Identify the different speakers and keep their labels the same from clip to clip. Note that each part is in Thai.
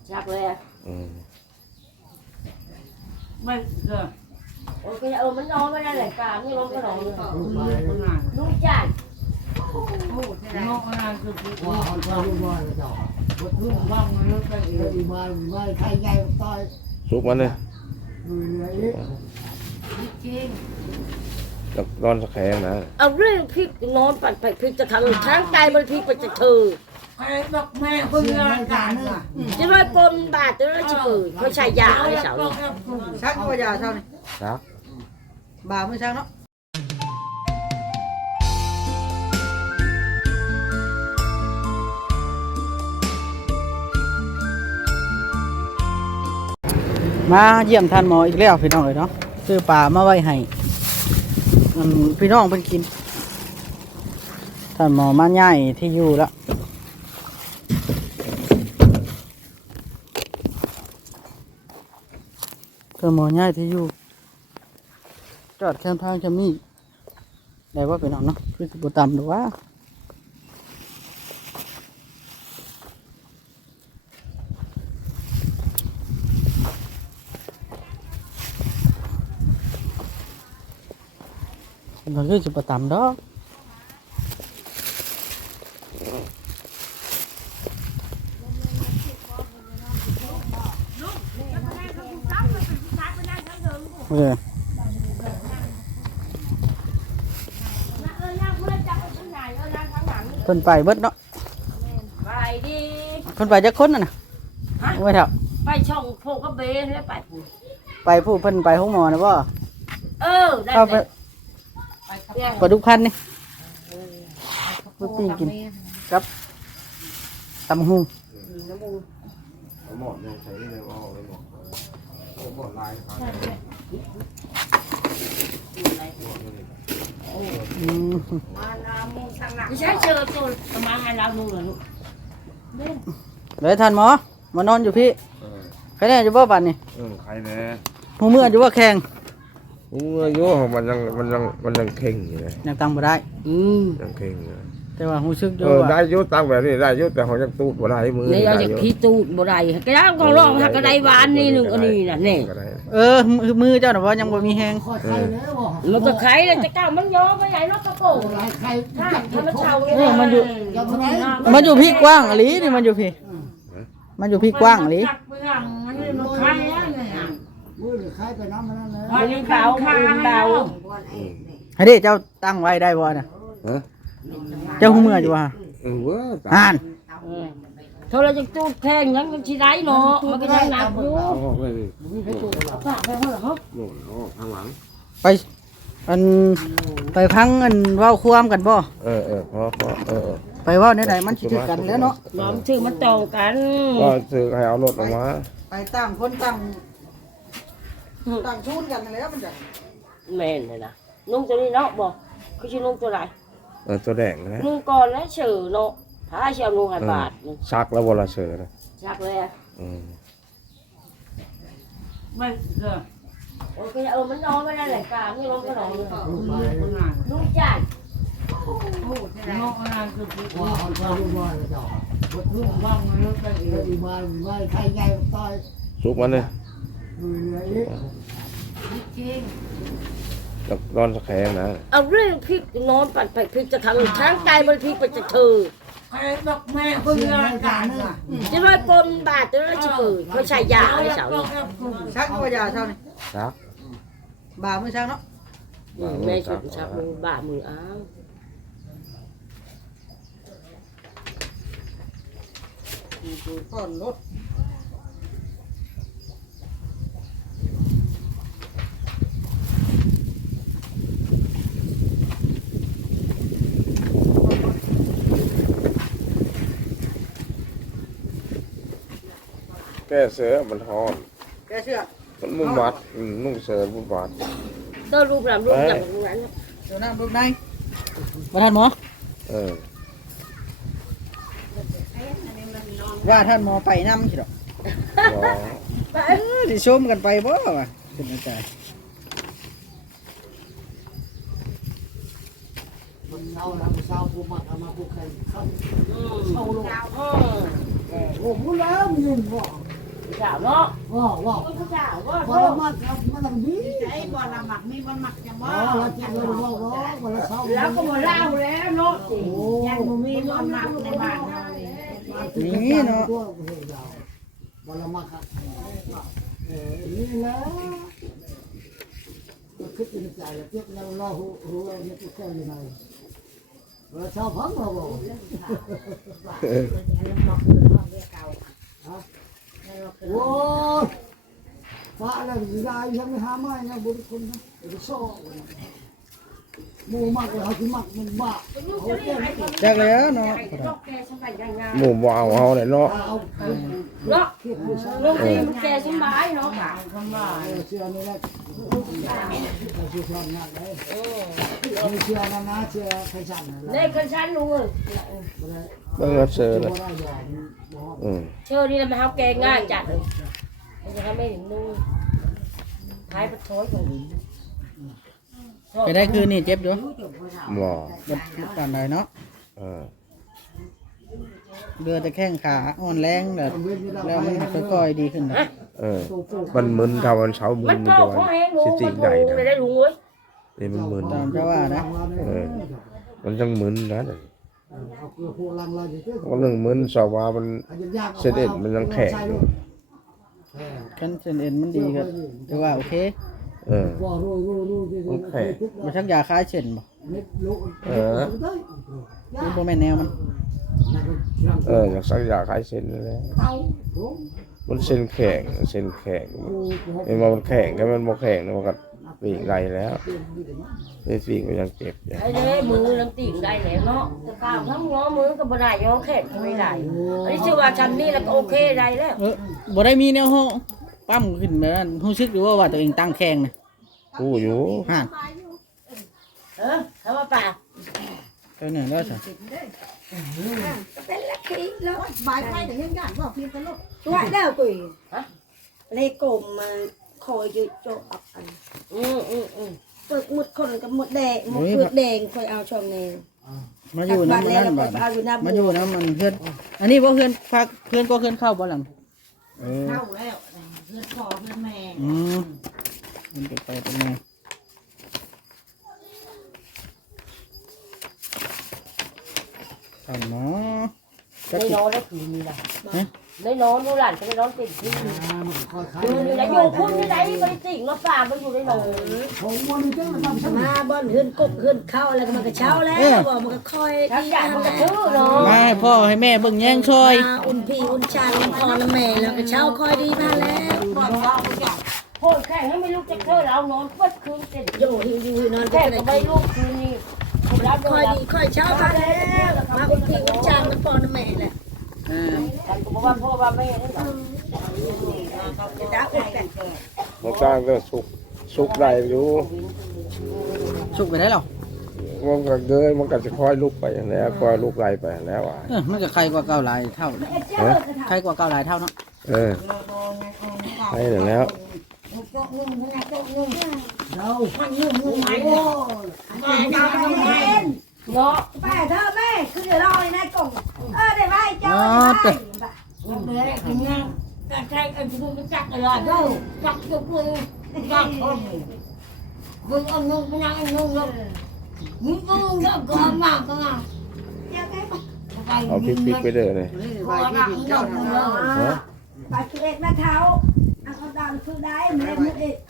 Speaker 1: chắcเลย
Speaker 2: ไม่เกิด
Speaker 1: โอเคมันนอนไม่ได้เลยการนี่มันก็นอนลูกจ่าย
Speaker 2: นอกงานคือ
Speaker 3: ว่าเอาเจ้าลูกน้อยเจ้า
Speaker 2: ลูกว่างมันแล้วไปเอ
Speaker 3: เอ้
Speaker 2: ง
Speaker 3: ยมาใครใหญ่ต่อย
Speaker 4: สุกมันเลย
Speaker 3: ดูเหลืออีก
Speaker 2: จริง
Speaker 4: แล้วนอนสักแข็งนะ
Speaker 1: เอาเรื่องพี่นอนปั่นไปพี่จะทางใจมันพี่ไปจะเธอ
Speaker 2: ใครบอกแม่คนงานการน่ะ
Speaker 1: จะร้อยปนบาทจะร้อยชิบเขาใช้ยาอะไรเสา
Speaker 5: ชักว่ายาเช้านี่
Speaker 4: รัก
Speaker 5: บ่ามื้อเช้าเนาะมาเยี่ยมท่านหมออีกแล้วพี่น้องเอ้ยเนาะซื้อปลามาไว้ให้พี่น้องเพิ่นกินท่านหมอมาใหญ่ที่อยู่แล้วท่านหมอใหญ่ที่อยู่จอดแคมทางจะมีได้ว่าพี่น้องเนาะคือสิบ่ต่ำหรือว่ามันก็จะประตำดอกเออเพิ่นไปเบิดเนาะ
Speaker 1: ไปดิ
Speaker 5: เพิ่นไปจักคนน่ะนะไว้เถอะ
Speaker 1: ไปช่องโพกเบนแล้วไป
Speaker 5: ไปผู้เพิ่นไปห้องหมอนะบ่
Speaker 1: ได้
Speaker 5: เข้าไป
Speaker 1: เนี่ย
Speaker 5: ปลาดุกพันนี่เพิ่นปิ้งกินกับตำหู
Speaker 4: หมดเลยใส่เลยว่าเอาไปหมดหมดลายครับ
Speaker 1: ไม่ใช่เจอตัวมาให้เราดูเหรอลูก
Speaker 5: เลยท่านหมอมานอนอยู่พี่ใครแน่อยู่บ่บัดนี่
Speaker 4: ใครแน่
Speaker 5: หูเมื่ออยู่ว่าแข่ง
Speaker 4: อายุมันยังเข่งอยู่เลย
Speaker 5: ยังตั้งบ่ได้
Speaker 4: ยังเข่งอยู่
Speaker 5: แต่ว่าหูซึกอยู่
Speaker 4: ได้
Speaker 5: ว่า
Speaker 4: ยุตั้งแบบนี้ได้ยุแต่เขายังตูดบ่ได้มือ
Speaker 1: นี่เอาจากพี่ตูดบ่ได้ก็ได้ก็ร้องหักก็ได้หวานนี่หนึ่งอันนี้น่ะนี่
Speaker 5: มือเจ้าน่ะว่ายังบ่มีแฮง
Speaker 3: คอยใครแล้วบ่
Speaker 1: มันก็ไข่แล้วจะก้าวมันย้อไปใหญ่รถกระโปรง
Speaker 3: หลายใคร
Speaker 1: ถ้า
Speaker 3: จับ
Speaker 1: ถ้ามันเช่า
Speaker 5: มันอยู่
Speaker 3: จับเท่าไหร่
Speaker 5: มันอยู่พี่กว้างอหลีนี่มันอยู่พี่มันอยู่พี่กว้างอหลี
Speaker 2: จักเมืองมันนี่มันใครอ่ะเนี่ย
Speaker 3: มือหรือใครไปน้ำมันนั่นเลย
Speaker 1: อันนี้เบาอื่นเบา
Speaker 5: ให้ดิเจ้าตั้งไว้ได้บ่น่ะเจ้าหูเมื่ออยู่ว่า
Speaker 4: ว้า
Speaker 5: อ่าน
Speaker 1: เท่าไรจะตูดแพงยังมันชิได้เนาะมันก็ยังหนักอยู่
Speaker 4: ออกเลย
Speaker 1: ฝากไปเท่าไหร่ครับ
Speaker 4: โน่นออกข้างหลัง
Speaker 5: ไปไปพังเว้าความกันบ่
Speaker 4: พอ
Speaker 5: ไปเว้าในใดมันสิถือกันแล้วเนาะ
Speaker 1: น้ำชื่อมันตรงกัน
Speaker 4: ก็ซื้อให้เอารถออกมา
Speaker 5: ไปตั้งคนตั้งชูนกันแล้วมันจะ
Speaker 1: แม่นเลยนะนุ่งตัวนี้เนาะบอกคือชื่อนุ่งตัวไหน
Speaker 4: ตัวแดงนะ
Speaker 1: นุ่งก่อนแล้วเฉยเนาะถ้าเชียวนุ่งหันบาท
Speaker 4: ชักแล้วบลาเสือนะ
Speaker 1: ชักเลย
Speaker 2: ไม่เกิด
Speaker 1: โอเคมันนอนไม่ได้เลยการนี่มันก็นอน ลูกจ่าย
Speaker 2: นอกงานคือ
Speaker 3: ว่าเอาเจ้าลูกน้อยเจ้า
Speaker 2: ลูกว่างมันแล้วไปเอ
Speaker 3: เอ้
Speaker 2: ง
Speaker 3: ยมาใครใหญ่ต่อย
Speaker 4: สุกมันเลย
Speaker 3: ดูเหลืออีก
Speaker 2: จริง
Speaker 4: แล้วนอนสักแข็งนะ
Speaker 1: เอาเรื่องพี่นอนปั่นไปพี่จะทางใจมันพี่ไปจะเธอ
Speaker 2: ใครบอกแม่คนงานการน่ะ
Speaker 1: จะร้อยปนบาทจะร้อยชิบเขาใช้ยาอะไรเสา
Speaker 5: ชักว่ายาเช้านี่
Speaker 4: รัก
Speaker 5: บ่ามื้อเช้าเนาะ
Speaker 1: แม่ชุดชักมือบามืออ้าว
Speaker 5: ก่อนรถ
Speaker 4: แก้เสือมันหอน
Speaker 5: แกเชื่อ
Speaker 4: มันมุ่งมัดนุ่งเสือมุ่งมัด
Speaker 1: เต้ารูปรำรูปอย่างนั้น
Speaker 5: เดี๋ยวน้ำลูกในมาท่านหมอว่าท่านหมอไปน้ำสิหรอกสิชมกันไปบ่วะเป็นอาจารย์
Speaker 3: มันเอาแล้วมันเศร้าผู้มักเอามาผู้ใครเข้าเข้าลงโอ้โหแล้วมันยืนบ่
Speaker 1: สาวเนาะ
Speaker 3: ว่า
Speaker 1: ผู้สาวว่า
Speaker 3: พอละมาครับมันต้องดี
Speaker 2: ไอ้บ่ละหมักมีบ่หมักจัง
Speaker 3: อ๋
Speaker 2: ว่า
Speaker 3: อแล้วกินเลยว่าวันละเช้า
Speaker 1: แล้วก็มาเล่าแล้วเนาะ
Speaker 3: โอ้
Speaker 2: ยังบ่มีบ่หมักในบ้านเฮานี่
Speaker 5: นี่เนาะ
Speaker 3: วันละมาครับนี่แหละคิดในใจเจ็บแล้วเรารู้ว่าเนี่ยแก้ยังไงวันละเช้าพังเราบอกโอ้ฟ้าอะไรยายยังไม่หาไม้นะบุรุษคนนะเดี๋ยวโซ่มูมากเลยเขาที่มักมันบ้าเขาแก้ไม่ติด
Speaker 5: จักแล้วเนาะ
Speaker 4: หมู่บ่เอาเฮาเลยเนาะ
Speaker 3: เอา
Speaker 1: เนาะ
Speaker 3: เทียบดูซะ
Speaker 1: ลงทีมันแก่สบายเนาะค่ะ
Speaker 2: คำว่า
Speaker 3: เชื่อนี่แหละเราเชื่อความยากเลยไม่เชื่อนะนะเชื่อใครสั่นนะ
Speaker 1: ในคันชั้นลุงเอ้ย
Speaker 4: เบิ่งรับเชิญเลย
Speaker 1: เชื่อนี่มันทำแกงง่ายจัดเลยมันจะทำไม่ถึงนู่นท้ายปะโถยของ
Speaker 5: ไปได้คืนนี่เจ็บอยู่
Speaker 4: บ่
Speaker 5: บ่ปานใดเนาะ
Speaker 4: เออ
Speaker 5: เดือแต่แข้งขาอ่อนแรงแล้วมันค่อยๆดีขึ้นนะ
Speaker 4: เออมันมึนเท่าวันเช้ามึ
Speaker 1: มัน
Speaker 4: น
Speaker 1: เป่า
Speaker 4: ตัว
Speaker 1: ของแห้งลุ
Speaker 4: สิ
Speaker 1: ง
Speaker 4: ติ
Speaker 1: มัน
Speaker 4: ใหญ่
Speaker 1: ถู
Speaker 4: นะ
Speaker 1: ไปได้ลุงเว้ย
Speaker 4: นี่มันมึน
Speaker 5: ตามเจ้าว่านะ
Speaker 4: มันจังมึนนะนั่น
Speaker 3: เอาเกลือพวกลังเราอยู่ที่
Speaker 4: ก็เรื่องมึนสว่ามันเสด็จมันยังแข็ง
Speaker 5: คันเส้นเอ็นมันดีก็ถือว่าโอเค
Speaker 4: เออ
Speaker 3: ว่ารู้ที่
Speaker 5: บ่ชักยาคลายเส้นบ่
Speaker 4: เออ
Speaker 5: นี่บ่แม่นแนวมัน
Speaker 4: เอออยากสักอยากขายเส้นนั่นแหละมันเส้นแข็งเส้นแข็งเห็นว่ามันแข็งแล้วมันบ่แข็งแล้วมันก็ปีกไรแล้วไอ้ปีกก็ยังเจ็บอยู่
Speaker 1: ไอ้เด้มือน้ำติ่งได้แล้วเนาะแต่ข้าวทั้งง้อมือก็บ่ได้ย้อแขนก็ไม่ได้อันนี้ชื่อว่าฉันนี่แล้วก็โอเคได้แล้ว
Speaker 5: บ่ได้มีแนวห้องปั๊มขึ้นแบบนั้นรู้สึกอยู่ว่าตัวเองตั้งแข้งนะ
Speaker 4: ผู้อยู่
Speaker 5: ฮะ
Speaker 1: ทำมาป่า
Speaker 5: เท่านั้นแล้วซะ
Speaker 6: เป็นละขี้แล้วบายไปแต่ยังงานบอกพี่กันลูกตัวแล้วกุยเลยกลมมาคอยอยู่โจอับอันเปิดมุดคนกับมุดแดงมุดเปลือกแดงคอยเอาช่องแนว
Speaker 5: มาอยู่นำนั่นบัด
Speaker 6: เอาอยู่หน้า
Speaker 5: มาอยู่นำมันเพื่อนอันนี้บ่เพื่อนฟักเพื่อนก็เพื่อนเข้าบ่หลัง
Speaker 2: เข้าแล้วเพื่อนพ่อเพื่อนแม่
Speaker 5: มันไปตรงไหนทำเนาะ
Speaker 1: ได้นอนได้คืนนี้ล่ะได้นอนดูหลานจะได้นอนติดที่คืนอยู่ไหนอยู่พุ่นที่ไหนไปติ่งมาป่ามันอยู่ได้นอน
Speaker 3: ผมวันนี้ต้องทำสัก
Speaker 6: มาบ่อนเฮือนกบเฮือนเข้าแล้วก็มันก็เช้าแล้วบอกมันก็คอย
Speaker 1: ทั้งอย่างมันก็ชื่อเนาะ
Speaker 5: มาให้พ่อให้แม่เบิ่งแย่งช่อย
Speaker 6: อุ่นพี่อุ่นชายพอละแม่แล้วก็เช้าคอยดีมาแล้ว
Speaker 1: โคตรแข่งให้ไม่ลูกจะเธอเรานอนเพื่อคืนเสร็จ
Speaker 6: โยหิวอยู่นอน
Speaker 1: แข่
Speaker 6: ก็
Speaker 1: ง
Speaker 6: ได้
Speaker 1: ก็ไม่ลูกคืนนี้รับ
Speaker 6: คอยดีคอยเช้ามาแล้วมาอุ่นพี่อุ่นชายมันพอละแม่แหละ
Speaker 1: กันก็บอกว่าพ่อว่าแม่นั่นแหละ
Speaker 6: จะดักกัน
Speaker 4: มันกลางก็สุกได้อยู่
Speaker 5: สุกไปได้หรอ
Speaker 4: มันก็เกยมันก็จะค่อยลุกไปอย่างแล้วค่อยลุกไหลไปแล้วอ่ะ
Speaker 5: มันก็ใครกว่าเก่าหลายเท่านะใครกว่าเก่าหลายเท่าเนาะ
Speaker 4: เออให้หนึ่งแล้ว
Speaker 3: เรา
Speaker 1: เนาะ
Speaker 6: แม่เธอแม่คือเดี๋ยวรอเลยนะกล่องได้ไหมเจ้า
Speaker 1: เลยกินนั่งแต่ใช่ไอ้ผู้มันจักอะไรเด้อจักจุกเลยจักคนมึงเอาเงินไปนั่งเงินแล้วมึงเอาเงินก็เอามาก็มา
Speaker 4: เอาพริกไปเด้อเลย
Speaker 1: พอละเงินเลย
Speaker 6: บาคือเอ็ดแม่เท้าเอาดำคือได้แม่มือเอ็ด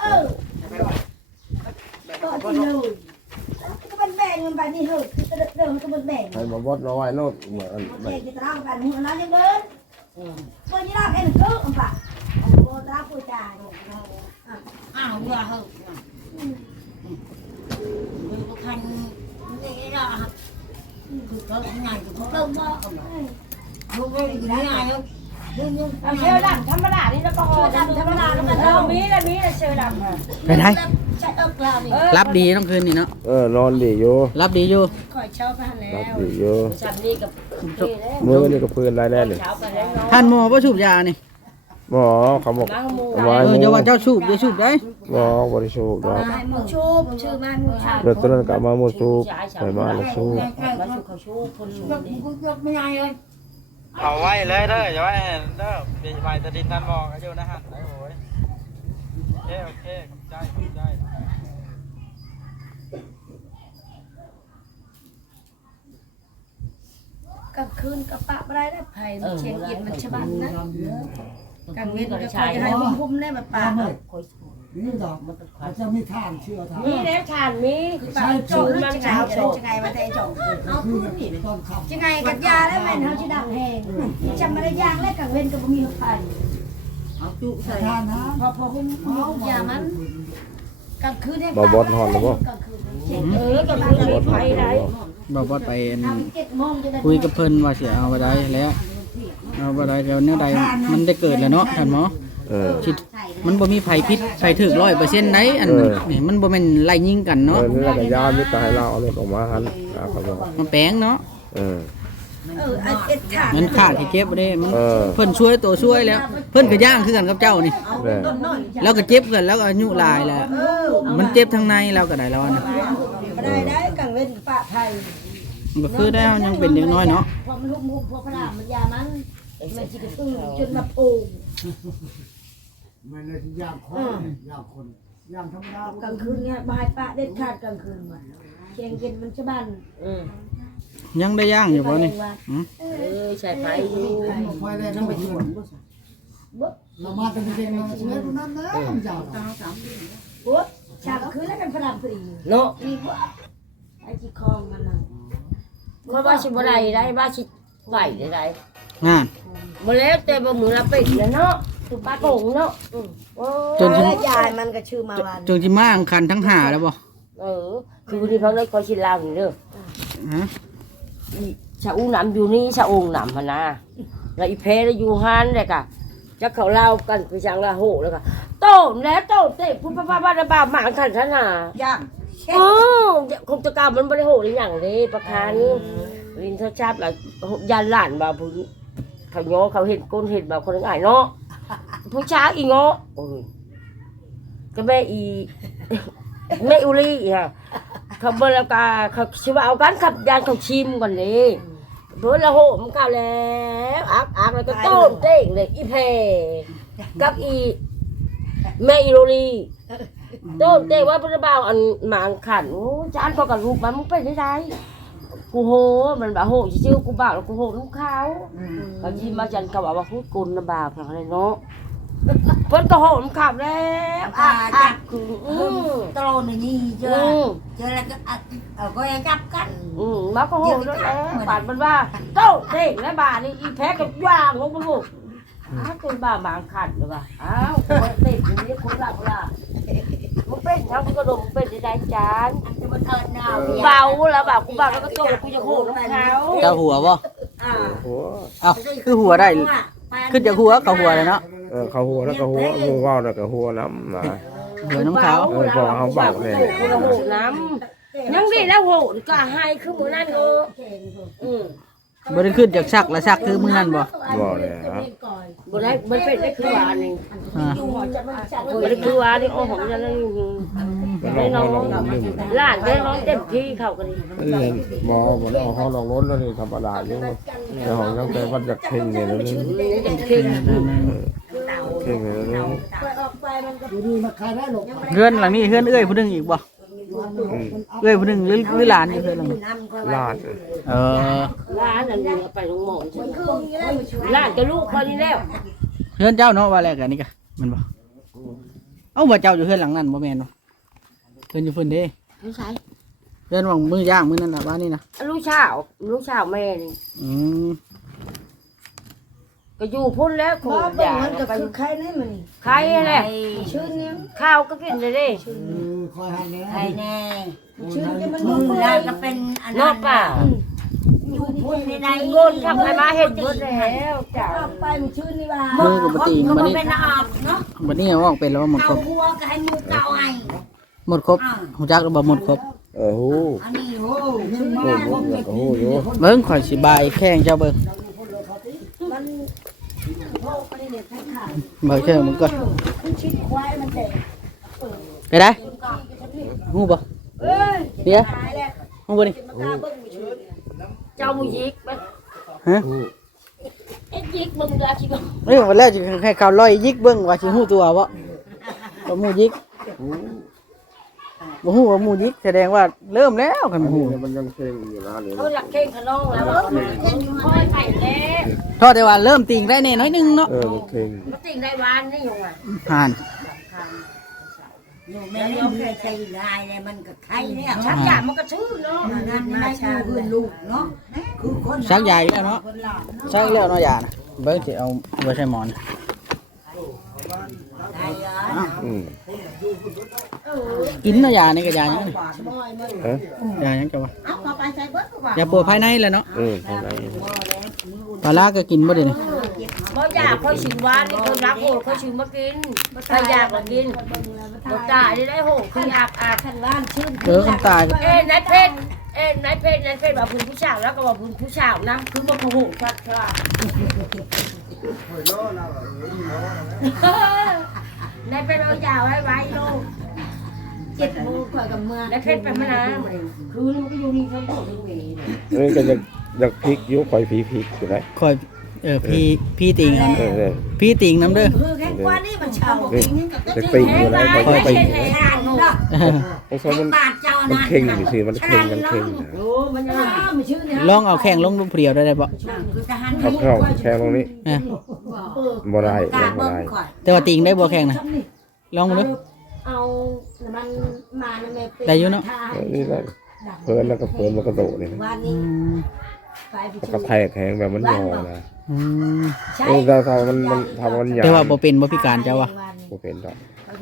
Speaker 6: ก็ที่นู่นก็มันแบ่งเงินไปนี่เหรอคือเดิมก็มันแบ่ง
Speaker 4: ให้มาบดเราไว้โลดเหมือน
Speaker 6: เด็กจะตามกันหัวน้อยยังเดินเมื่อยี่ราเอ็นก็อ่ะป่ะโบตาปูจ่า
Speaker 2: อ้าวอย่าเหอะมันก็ทันนี่ละคือเขาทำงานคือเขาเริ่มว่าลูกเอ้ยนี่ไงแล้วยุ่ง
Speaker 1: เอาเชลดำธรรมดานี่แล้วก็ห่อดำธรรมดาแล้วก็เออมีแล้วเชลดำอ่ะ
Speaker 5: ไปได้
Speaker 6: ใช่เรานี่
Speaker 5: รับดีต้องคืนนี่เนาะ
Speaker 4: นอนดีอยู่
Speaker 5: รับดีอยู่
Speaker 6: คอยเช่าไปแล้
Speaker 4: รับ
Speaker 6: ว
Speaker 4: ดีอยู่
Speaker 1: ฉันนี่กับนี่แหละ
Speaker 4: มือนี่ก็พื้นรายแน่เลย
Speaker 1: เช้าไปแล้วเนาะ
Speaker 5: ท่านหมอบ่สูบยานี่
Speaker 4: หมอเขาบอก
Speaker 1: มาหมู
Speaker 4: ไว้
Speaker 5: อย่าว่าเจ้าสูบอย่าสูบได้
Speaker 4: หมอบริสุทธิ์
Speaker 6: มาให้หมูชูบชื่อบ้านหมูชา
Speaker 4: เดี๋ยวตอนนั้นกลับมาหมดสูบไปมาแล้วสูบ
Speaker 1: มาชูเขาชูคนหมู
Speaker 2: ๆ
Speaker 1: นี่
Speaker 2: กูไม่ไงเลย
Speaker 5: เอาไว้เลยเด้ออย่าไว้เด้อปีใหม่ตะดินท่านบอกอายุนะฮะได้โอ้ยโอเคขอบใจ
Speaker 6: กลางคืนกับปะไม่ได้ได้ไผ่มันเชียงกินมันฉบับนะกลางเว้นก็จะให้พุ่มได้แบบปลา
Speaker 3: นี่ดอกมันจะมีทานเชื่อทาน
Speaker 2: นี่แล้วทานนี้
Speaker 6: ปลาโจรมันจะจะไงมาแต่โจร
Speaker 3: เอาคืนนี่ต้นคำ
Speaker 6: จะไงกับยาแล้วแม่นเขาจะดังแหงจำมาได้ยางแล้วกลางเว้นก็บ่มีไผ่
Speaker 2: เอาจุใส่
Speaker 3: ทานนะ
Speaker 6: พอพุ่มยามันกลางคืนให้กลางคืน
Speaker 2: ก็คือมีไฟได้
Speaker 5: บอกว่าไป
Speaker 6: 7 โมงจะได้
Speaker 5: คุยกับเพิ่นว่าสิเอาบ่ได้แล้วเอาบ่ได้แล้วแนวใดมันได้เกิดแล้วเนาะท่านหมอ สิมันบ่มีไผพิษไผถึก 100%ไหนอันนี่มันบ่แม่นไล่ยิงกันเนาะ
Speaker 4: นี่แหละก็ยามิตรให้เราเอารถออกมาหันครับผม
Speaker 5: มันแปลงเนาะ
Speaker 6: ไอ้ถาง
Speaker 5: มันขาดที่เจ็บบ่ได้มันเพิ่นช่วยตัวช่วยแล้ว เพิ่นก็ย่างคือกันกับเจ้านี่ แล้วก็เจ็บกันแล้วก็อายุหลายแล้วมันเจ็บทางในเราก็ได้แล้วนะ
Speaker 6: บ่ได้กลางเว้นปะไผ่
Speaker 5: มันก็คือได้เฮายังเป็นเด็กน้อยเนาะ
Speaker 6: พอมันหุ่มพอพระรามมันยามันสิกระตุ้นจนมาโพง
Speaker 3: มันเลยย่างคนย่างคนย่างธรรมดาก
Speaker 6: ลางคืนเนี่ยบายปะเด็ดขาดกลางคืนเชียงกินมันจะบ้าน
Speaker 5: ยังได้ย่างอยู่บ่นี่
Speaker 2: ใส่ไฟอยู่
Speaker 3: ไฟแรงต้องไปที่เรามาเป็นเด็กเราเชื่อดูนั่นนะเจ้า
Speaker 6: โอ้ฉากคืนแล้วกันพระรามพอดี
Speaker 2: เนาะ
Speaker 6: ดีกว่าไอ้ที่คลองมันน่ะ
Speaker 2: คนว่าสิบ่ได้ว่าสิไหวได้
Speaker 5: งาน
Speaker 2: บ่แล้วแต่บ่มือละปิดแล้วเนาะตุปลาโป่งเนาะโอ้
Speaker 5: จน
Speaker 6: แล้วยายมันก็ชื่อมาวัน
Speaker 5: จนสิมาอังคันทั้งหาแล้วบ่
Speaker 2: คือวันนี้เขาเลยคอยชิลลาวนี่เด้อ
Speaker 5: ฮะ
Speaker 2: ชาอูน้ำอยู่นี่ชาองน้ำพนะแล้วอีเพแล้วอยู่ฮันเลยค่ะจะเขาเล่ากันไปจังละโหแล้วก็โต้มแล้วโต้มเตะพุ่งป้าบ้าบ้าหมาขันชนะ
Speaker 6: ย่าง
Speaker 2: โอ้คงจะกล่าวมันไม่ได้โหหรืออย่างเลยประคันลินเท่าชาติละยันหลานมาพุ่งเขาโง่เขาเห็นก้นเห็นแบบคนง่ายเนาะผู้ช้าอีโง่ก็แม่อีแม่อุลีอ่ะเขาเบลกาเขาชิวเอากันขับยานเขาชิมก่อนเลยเพื่อละโหมก้าวแล้วอักแล้วก็ต้มเต้งเลยอีเพกับอีแม่อีโรลีต้มเต้งว่าพระบ่าวอันหมางขันโอ้จานพอกับลูกมันมึงเป็นได้ไรกูโหมันบ่าโหชื่อกูบ่าวแล้วกูโหลูกเขาเขาชิมมาจันเขาบอกว่าพูดกุลนะบ่าวทางอะไรเนาะเพิ่นก็โหมขับแล้วอักคือ
Speaker 6: ตโลนี่เจอแล้วก็ก็ยังจับกัน
Speaker 2: มาก็โหแล้วปาดมันว่าโต้เด้งแล้วบ่านี่อีแพ้กับย่างของลูกคนบ้าหมางขันหรือเปล่าอ้าวคนติดอย่างนี้คนหลับล่ะมันเป็นทั้งกระดมเป็นได้จานเบาแล้วแบบกูเบาแล้วก็โตแล้วกูจะโหน้องเขา
Speaker 5: เจ้าหัวบ่
Speaker 4: หัว
Speaker 5: เอ้าคือหัวได้ขึ้นจากหัวกับหัวเลยเนาะ
Speaker 4: เขาหัวแล้วก็หัวหัวแล้วก็หัวน้ำนะ
Speaker 5: หัวน้ำขาว
Speaker 4: พอเขาเบาเลย
Speaker 2: กูจะโหน้ำยังดีแล้วโหก็ให้คือมือนั่นเออ
Speaker 5: บ่ได้ขึ้นจากชักละชักคือมื้อนั้นบ่
Speaker 4: บ่เลยครับ
Speaker 2: บ่ได้มันเป็นได้คือวานี่
Speaker 5: อ่า
Speaker 2: บ่ได้คือวานี่โอ้ของจะได้
Speaker 4: ไม่น้อง
Speaker 2: หลานได้ร้องเต็มที่เขากัน
Speaker 4: เรียนหมอบ่ได้เอาเขาลองรถแล้วนี่ธรรมดาอยู่แต่ของยังแต่วัดจากเข่งเนี่ยแล้วนี่
Speaker 2: เต็มที่
Speaker 4: เข่งเนี่ยแล้วนี่
Speaker 3: ดูดีมาขายได้หรอก
Speaker 5: เฮือนหลังนี้เฮือนเอ้ยผู้หนึงอีกบ่เอ้ยผู้หนึงหรือหลานอยู่เฮือนหลังนี้
Speaker 4: ลาด
Speaker 5: เออ
Speaker 2: หลานอันนี้ไปโรงหมอใช่ไหมหลานกับลูกคนนี้แล้ว
Speaker 5: เฮือนเจ้าเนาะว่าแล้วกันนี่ก็มันบ่เอ้าว่าเจ้าอยู่เฮือนหลังนั้นบ่แม่นบ่เฮือนอยู่เพิ่นเด้
Speaker 2: ไม่ใช่
Speaker 5: เฮือนว่างมื้อย่างมื้อนั้นน่ะว่านี่นะ
Speaker 2: ลูกสาวแม่นี่
Speaker 5: อืม
Speaker 2: ก็อยู่พุ่นแล้วคง
Speaker 6: บ่
Speaker 2: อ
Speaker 6: บ่
Speaker 2: ยาก
Speaker 6: มันก็
Speaker 2: ไป
Speaker 6: คือใครนี่มัน
Speaker 2: ใครแหละ
Speaker 6: ชื่อนี้
Speaker 2: ข้าวก็กินเลยดิ
Speaker 3: คอยให้แน่
Speaker 1: ไอ้แน่
Speaker 6: ชื่อจะมัน
Speaker 1: มื
Speaker 6: บ่
Speaker 1: อ
Speaker 6: ได้
Speaker 1: ได้ก็เป็นอัน
Speaker 2: นอ
Speaker 1: นั้
Speaker 2: ก
Speaker 1: น
Speaker 2: ป่า
Speaker 1: อยู่พุ่นในใด
Speaker 2: โกนขับใครมาเห็นหมดแล้วจ้า
Speaker 6: ไปมันชื่อนี่ว่า
Speaker 5: มือก็บ่ตีน
Speaker 1: ก็
Speaker 5: บัด
Speaker 1: บ่
Speaker 5: นี้
Speaker 1: เป็นอาบเนาะ
Speaker 5: บัดนี้ว่างเป็นแล้วว่าหมดคร
Speaker 1: เก่า
Speaker 5: บ
Speaker 1: หัวก็ให้มือเก่าให้
Speaker 5: หมดครบฮู้จักหรือบ่หมดครบ
Speaker 4: ฮู้
Speaker 1: อันนี้โอ้
Speaker 4: ฮู้แล้วก็ฮู้อยู่
Speaker 5: เบิ่งข่อยสิบายแข้งเจ้าเบิ่ง
Speaker 6: มันโทรไปเนี่ยให้ข่าว
Speaker 5: เบิ่งแข้งมันก่อน
Speaker 6: มันชิดควายมันแตก
Speaker 5: ไปได้ฮู้บ่
Speaker 6: เอ้ย
Speaker 5: เดี๋ยว
Speaker 6: ตายแล้ว
Speaker 5: ฮู้บ่นี่
Speaker 6: มันตาเบิ่งอยู่ชื่อ
Speaker 2: เจ้ามุยิกไป
Speaker 5: ฮะ
Speaker 4: ฮู้
Speaker 2: ยิกมึงละคิดว่า
Speaker 5: เรื่องวันแรกจะให้เขาลอยยิกเบิ่งว่าสิฮู้ตัวบ่ว่าหมู่ยิกบ่ฮู้ว่าหมู่ยิกแสดงว่าเริ่มแล้วกันบ่ฮู้
Speaker 4: มันยังเพลงอยู่นะนี่
Speaker 2: เขาหลักเข่งขนองแล้วค่อยไปแล้ว
Speaker 5: เพราะแต่ว่าเริ่มติ่งได้แน่น้อยหนึงเนาะ
Speaker 4: มันเพลง
Speaker 2: มาติ่งได้วานนี่ยังไง
Speaker 5: ห่าน
Speaker 1: อยู่แม่เลี้ยงเคยใช้ลายเลยมันก็ไข่แล้ว
Speaker 2: ชักอย่างมันก็ชื่อเนาะ
Speaker 1: นั่นมาชาเพื่อนลูกเนาะคือคน
Speaker 5: ชักใหญ่แล้วเนาะชักแล้วเนาะยานะเบิ่งสิเอาไว้ใช้หมอน
Speaker 1: ได้ยา
Speaker 4: อืม
Speaker 5: กินเนาะยานี่ก็ยาหยังนี่
Speaker 4: ฮะ
Speaker 5: ยาหยังจะว่า
Speaker 1: เอามาไปใส่เบิดก็ว่าย
Speaker 5: าปวดภายในแหละเนาะ
Speaker 4: ภายใน
Speaker 5: ปลาร้าก็กินบ่ได้นี่
Speaker 2: บ่อยากค่อยชิมวานนี่คนรักโอ้ค่อยชิมมากินถ้าอยากก็กินบ่ตายได้โหคืออยากอาคันว่านชื่น
Speaker 5: คนตายก็
Speaker 2: นายเพชรนายเพชรว่าพื้นผู้ชายแล้วก็ว่าพื้นผู้ชายนะคือบ่โหชัดค่ะนายเพชรเอายาวไว้ลูก
Speaker 1: 7 โมงข่อยกับเมือง
Speaker 2: นายเพชรไปมานะคือมันก็อยู่นี่ทั้งหมดทั้งเว
Speaker 4: นี่ก็อยากพลิกยุคคอยพลิกอยู่ได้
Speaker 5: คอยพี่ติ่งอัน พี่ติ่งน้ำเด้อ
Speaker 1: คือแค่กว่านี่มันชาวบ่กินนี่ก็
Speaker 4: จะติ่งอยู่ได้คอยติ่ง
Speaker 1: ทานเนาะ
Speaker 4: เพราะมัน
Speaker 1: บาทเจ้า
Speaker 4: มัน
Speaker 1: นะ
Speaker 4: เข่งอยู่สิมันเข่ง
Speaker 2: โอ้มันยัง
Speaker 1: มันชื่อเนี่ย
Speaker 5: ลองเอาแข้งลงลูกเปรียวได้บ่
Speaker 1: คือทหาร
Speaker 4: เข้าแค่ตรงนี้
Speaker 5: นะ
Speaker 4: บ่ได้
Speaker 1: กา
Speaker 4: บ่
Speaker 1: เบิ่
Speaker 4: ได้
Speaker 1: งข่อย
Speaker 5: แต่ว่าติ่งได้บ่แข้งนะลองมาดู
Speaker 1: เอามันมาในแม่เป็
Speaker 5: ได้อยู่เนาะ
Speaker 4: นี่ได้เพิ่นแล้วก็เพิ่นมันก็โดดนี่
Speaker 1: วัน
Speaker 5: อื
Speaker 1: นี้
Speaker 5: ม
Speaker 1: ไปไป
Speaker 4: แล้วก็แทกแหงแบบมันยอนะ
Speaker 5: อืม
Speaker 1: ใช่
Speaker 4: ถ้ามันทำมันยา
Speaker 5: แต่ว่าบ่เป็นบ่พิการเจ้าว่ะ
Speaker 4: บ่เป็นดอก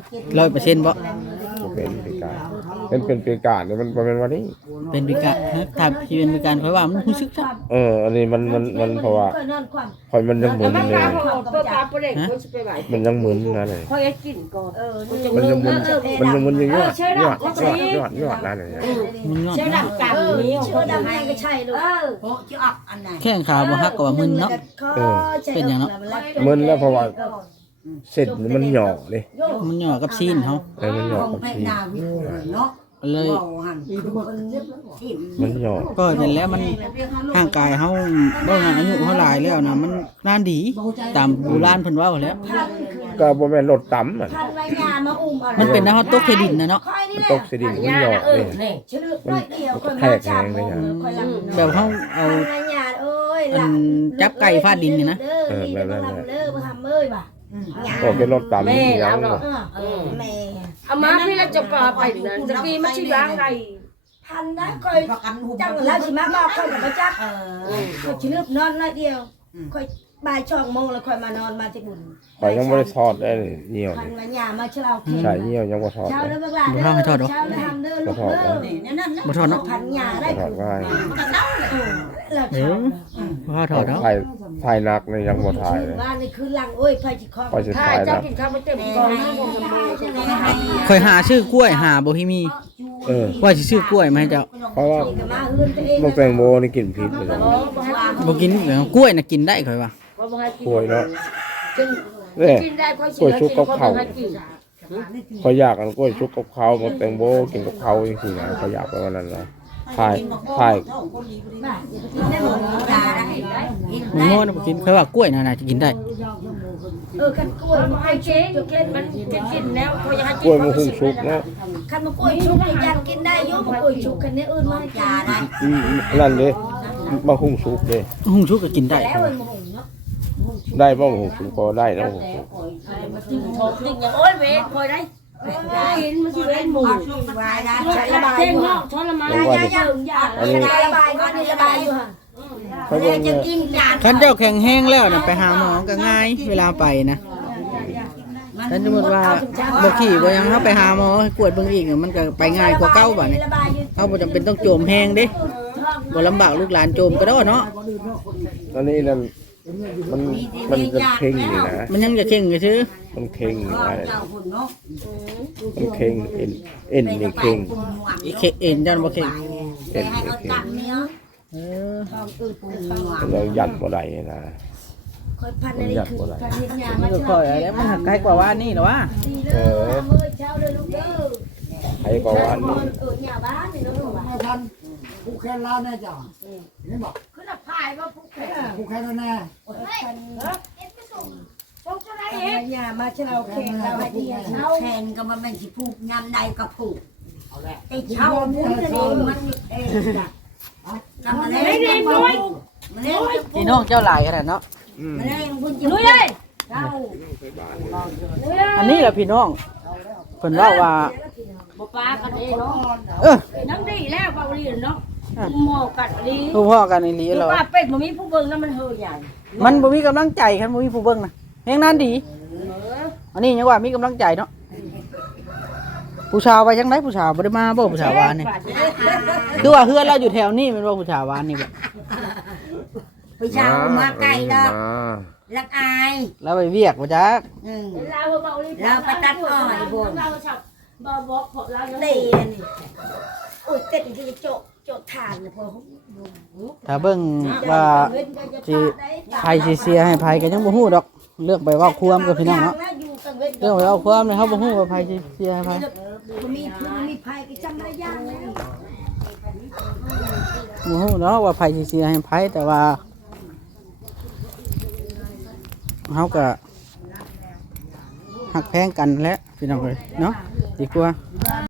Speaker 5: 100%บ่
Speaker 4: บ่เป็นพิการเป็นพิการเนี่ยมันเป็นวันนี้
Speaker 5: เป็นพิการฮะถ้าสิเป็นพิการค่อยว่ามันรู้สึกซะ
Speaker 4: อันนี้มันเพราะว่าคอยมันยังหมุน
Speaker 2: มัน
Speaker 4: เลย
Speaker 2: พาเขาตัวตาประเด็กเขาจะไปไหว
Speaker 4: มันยังหมุนนะเลย
Speaker 2: เขาจะกินก่อน
Speaker 4: มันยังหมุนมันยังหมุนอย่างยอดนั่นเลย
Speaker 5: มันงอน
Speaker 2: เชื่อดังกันนี้
Speaker 1: เชื่อดำแม่ก็ใช่ลูกโอ้จะออกอันไหน
Speaker 5: แข้งขาบ่ฮักก็ว่ามึนเนาะ เป็นอย่างเนาะ
Speaker 4: มึนแล้วเพราะว่าเส้นมันหย่อเลย
Speaker 5: มันย่อกับซีนเฮา
Speaker 4: มันหย่อ
Speaker 1: ของ
Speaker 4: กับ
Speaker 1: แม่
Speaker 4: ที
Speaker 1: นาวิเนาะ
Speaker 5: เลย
Speaker 1: เบาหันคนเรียบทิม
Speaker 4: มันหย่อ
Speaker 5: ก็นั่นแหละมันร่างกายเฮาบ่งานอายุเฮาหลายแล้วนะมันนานดีตามโบราณเพิ่นว่าแหล้ว
Speaker 4: ก็บ่แม่นรถต่ำอ่ะ
Speaker 1: พันไว้ยามาอุ้มอะไร
Speaker 5: มันเป็นนะเฮาตกเครดิตนะเนาะ
Speaker 1: ค่อยนี่แหละ
Speaker 4: ตกสิดินมันหย่อเลย
Speaker 2: นี่
Speaker 1: ชื่อน้อยเดียวคนมาจับค่อยลัง
Speaker 5: แบบเฮาเอา
Speaker 1: พันไว้ยาเอ้ย
Speaker 5: จับไก่ฟาดดินนี่นะ
Speaker 1: แบบนั้นแหละเด้อมาทำเอ้ยว่ะ
Speaker 4: ก็เป็นรถต่ำนี่ยัง
Speaker 1: แม่
Speaker 2: เอามาพี่แล้วจะปลาไปนั้นจะกีมาชิล้างไร
Speaker 1: พันนะค่อยจังแล้วสิมาบอกค่อยกับพระจักค่อยชื่อนอนน้อยเดียวค่อยบ่ายช่องโมงแล้วค่อยมานอนมาที่บุญ
Speaker 4: ขอยยังบ่ได้ทอดได้เลยเหี่ยว
Speaker 1: พันไว้ยามาเช่าเข็ม
Speaker 4: ใช่เหี่ยวยังบ่ทอด
Speaker 1: เช้า
Speaker 4: เลย
Speaker 1: เด้อบักหลาเด้อเช้าเด้อทำเด้อลูกเด้อ
Speaker 5: บ่ถอดเนาะ
Speaker 1: พันยาได้
Speaker 4: ทอดง่าย
Speaker 1: แล้ว
Speaker 5: เออบ่ถอดเนาะ
Speaker 4: ถ่ายนักนี่ยังบ่ถ่ายเลย
Speaker 1: บ้านนี่คือลังโอ้ยไผสิคอ
Speaker 4: พอสิ
Speaker 2: ถ้า
Speaker 4: ถ่าย
Speaker 2: เจ้า
Speaker 4: นะ
Speaker 2: กินข้าวไม่เต็มกองนะคงจะมี
Speaker 5: ค่อยหาชื่อกล้วยหาบ่ให้มีว่าสิซื้อกล้วยมาให้เจ้า
Speaker 4: เพราะว่า
Speaker 1: ก็มาเฮือนตัวเอง
Speaker 4: มันแตงโมนี่กินพิษเลย
Speaker 5: บ่กินกล้วยน่ะกินได้ค่อยว่า
Speaker 4: ป่วยเนาะ
Speaker 2: จึง
Speaker 4: เนี่ย
Speaker 2: กินได้ค่อยชิกิน
Speaker 4: เขาอยากกันกล้วยชุบกับเขาหมดแตงโมกินกับเขาจริงๆนะเขาอยากไปวันนั้นนะถ่าย
Speaker 1: บ้านอย่าไปกินได้หมดยาได้
Speaker 5: มันง่วนบ่กินค่อยว่ากล้วยน่ะน่าจะกินได้
Speaker 1: กันกล้วย
Speaker 2: ให้เจ๊กินมันกินแล้วเขาอยากให้
Speaker 4: กล้วยมันหุ่งชุบเนาะ
Speaker 1: คันมากล้วยชุบยันกินได้อยู่กล้วยชุบคันนี้อื่นมายาได้
Speaker 4: นั่นเลยมาหุ่งชุบเลย
Speaker 5: หุงชุกก็กินได้
Speaker 1: แล้วมันหุงเนาะ
Speaker 4: ได้บ้างหุ่งชุบก็ได้นะหุ่งชุบ
Speaker 2: มาจิ้มทองจิ้มอย่างโอ้ยเวทคอยได้กินมันสิเล่นหมู
Speaker 1: วายได้
Speaker 2: ช้อนละบาทเนาะช้อนละไม้
Speaker 1: ยาระบายก็นี่ระบายอยู่ค่ะ
Speaker 4: เขาบอก
Speaker 1: จะ
Speaker 4: ว่า
Speaker 1: กินจาน
Speaker 5: คันเจ้าแข็งแห้งแล้วน่ะไปหาหมอก็ง่ายเวลาไปนะคันสมมุติว่าบ่ขี่บ่ยังเฮาไปหาหมอให้กวดเบิ่งอีกมันก็ไปง่ายกว่าเก่าบัดนี้
Speaker 1: ระบายอยู่
Speaker 5: เฮาบ่จำเป็นต้องโจมแห้งเด้บ่ลำบากลูกหลานโจมก็ได้เนาะ
Speaker 4: ตอนนี้นั่นมันจะเข่งอยู่นะ
Speaker 5: มันยังจะเข่งอยู่ซื่อ
Speaker 4: มันเข่งอยู่นะ
Speaker 1: เจ้าหุ่นเนาะ
Speaker 4: มันเข่งเอ็นนี่เข่ง
Speaker 5: อีเข่งเอ็นจันบ่เข่ง
Speaker 1: ให้เอาตังเนี่ย
Speaker 5: เออ
Speaker 1: ทองอึดทองหวาน
Speaker 4: เรายันบ่ได้นะ
Speaker 1: คอยพันอะไรคือพันนิดยา
Speaker 5: มั
Speaker 1: มาน
Speaker 5: ก็
Speaker 1: เช่า
Speaker 5: ค่อยอะไรมันหักไกลกว่าว่านี่เหรอวะ
Speaker 1: ดีเลยมือเช้าเลยลูกเด้อ
Speaker 4: ใครก็ว่านี่
Speaker 1: หญ้าบ้านนี่เนาะว่า
Speaker 3: ไม่ทันผู้แค่ล้านแน่จ้ะเห็นบอก
Speaker 1: คือละพายว่าผู้
Speaker 3: ผูกแขนแน่
Speaker 6: อย่ามาเช่าแข่งเราให้ดีเช่า
Speaker 1: แทนก็มันเป็นสิผูกงานใดก็ผูก
Speaker 3: เอาละ
Speaker 1: ไอ้เช่ามุ้งจะเองมันเองจ้ะทำอะไรไม่ได้ด้วยมันเล่น
Speaker 5: พี่น้องเจ้าหลายขนาดเนาะ
Speaker 1: มันเล่นคุณจะ
Speaker 6: ลุยเลย
Speaker 1: เจ้า
Speaker 5: อันนี้แหละพี่น้องเพิ่นเล่าว่า
Speaker 2: บ่ปากันเองเนาะ
Speaker 5: เออ
Speaker 2: น้ำดีแล้วเบาลีเนาะหมอกัดลี
Speaker 5: ผู้พ่อกันอีหลีเหรอ
Speaker 2: ว่าเป็ดบ่มีผู้เบิ่งแล้วมันเฮอใหญ่
Speaker 5: มันบ่มีกำลังใจคันบ่มีผู้เบิ่งนะแฮงนั้นดี อันนี้ยังว่ามีกำลังใจเนาะผู้ชาวไปจังไดผู้ชาวบ่ได้มาบ่ผู้ชาววานนี่คือว่าเฮือนเราอยู่แถวนี้แม่นบ่ผู้ชาววานนี่บ่
Speaker 1: ไปเช่ามาไกลดอกลักอาย
Speaker 5: แล้วไปเวียกบ่จัก
Speaker 2: เราเบาลีบ่บอกพอเรา
Speaker 6: เตะนี่โอ้ยเต้นที่โจะทานเลยพอ
Speaker 5: ถ้าเบิ่งว่าสิไผสิเสียให้ไผก็ยังบ่ฮู้ดอกเลือกไปเว้าความกับพี่น้องเนาะเรื่องไปเว้าความเนี่ยเฮาบ่ฮู้ว่าไผสิเสียให้ไผ
Speaker 6: มีภัยก็จำได้ยากแล้ว
Speaker 5: บ่ฮู้เนาะว่าไผสิเสียให้ไผแต่ว่าเฮาก็ฮักแพงกันแหละพี่น้องเอ้ยเนาะดีกว่า